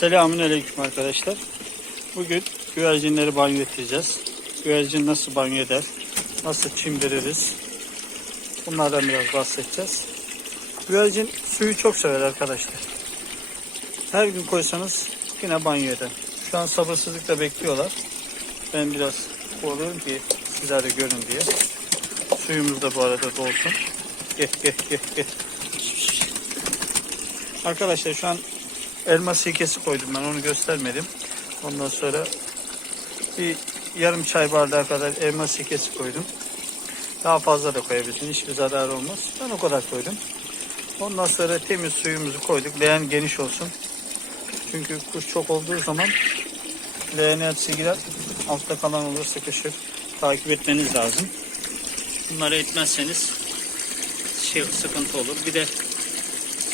Selamünaleyküm arkadaşlar. Bugün güvercinleri banyo edeceğiz. Güvercin nasıl banyo eder? Nasıl çimdiririz? Bunlardan biraz bahsedeceğiz. Güvercin suyu çok sever arkadaşlar. Her gün koysanız yine banyo eder. Şu an sabırsızlıkla bekliyorlar. Ben biraz kovalıyorum ki sizler de görün diye. Suyumuz da bu arada dolsun. Gel gel gel gel. Arkadaşlar şu an elma sirkesi koydum ben onu göstermedim. Ondan sonra bir yarım çay bardağı kadar elma sirkesi koydum. Daha fazla da koyabilirsin. Hiçbir zararı olmaz. Ben o kadar koydum. Ondan sonra temiz suyumuzu koyduk. Leğen geniş olsun. Çünkü kuş çok olduğu zaman leğene hepsi girer. Altta kalan olur sıkışır. Takip etmeniz lazım. Bunları etmezseniz şey sıkıntı olur. Bir de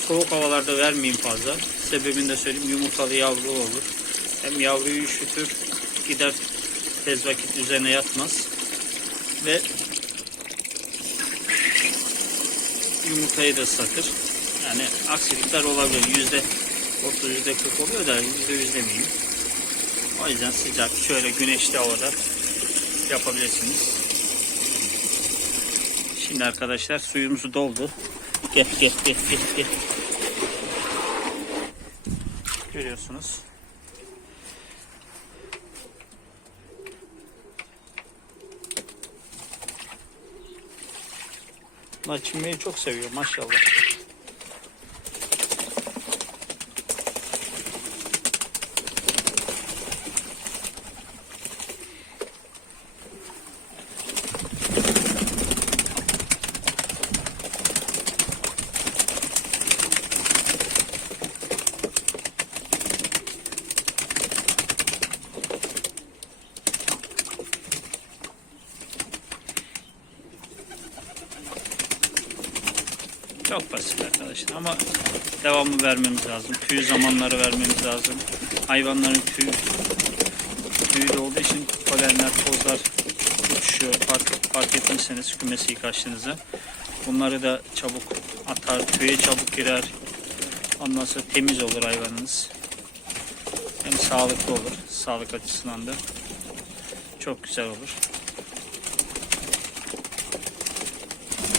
soğuk havalarda vermeyin fazla. Sebebini de söyleyeyim. Yumurtalı yavru olur. Hem yavruyu üşütür, gider tez vakit üzerine yatmaz. Ve yumurtayı da ıslatır. Yani aksilikler olabilir. Yüzde 30, yüzde 40 oluyor da yüzde yüz demeyin. O yüzden sıcak, şöyle güneşli havada yapabilirsiniz. Şimdi arkadaşlar suyumuzu doldu. Gel gel gel gel gel. Görüyorsunuz. Bunlar çimmeyi çok seviyor maşallah. Çok basit arkadaşlar ama devamlı vermemiz lazım. Tüy zamanları vermemiz lazım. Hayvanların tüy tüyü olduğu için polenler, tozlar uçuşuyor. Fark, fark etmişseniz kümesi ilk açtığınızda. Bunları da çabuk atar, tüye çabuk girer. Ondan sonra temiz olur hayvanınız. Hem sağlıklı olur. Sağlık açısından da çok güzel olur.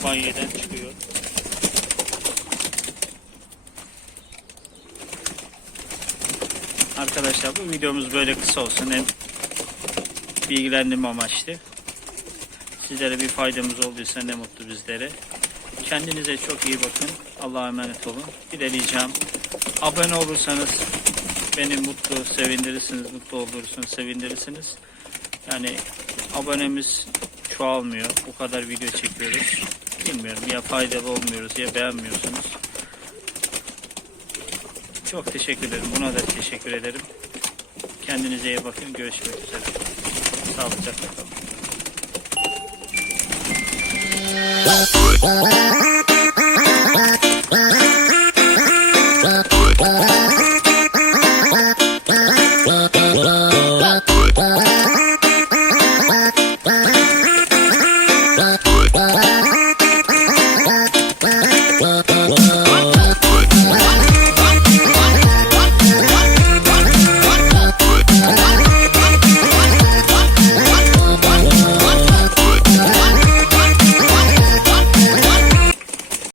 Banyodan çıkıyor. Arkadaşlar bu videomuz böyle kısa olsun. Hem bilgilendirme amaçlı. Sizlere bir faydamız olduysa ne mutlu bizlere. Kendinize çok iyi bakın. Allah'a emanet olun. Bir de ricam abone olursanız beni mutlu sevindirirsiniz, mutlu olursunuz, sevindirirsiniz. Yani abonemiz çoğalmıyor. Bu kadar video çekiyoruz. Bilmiyorum ya faydalı olmuyoruz ya beğenmiyorsunuz. Çok teşekkür ederim. Buna da teşekkür ederim. Kendinize iyi bakın. Görüşmek üzere. Sağlıcakla kalın. Bye.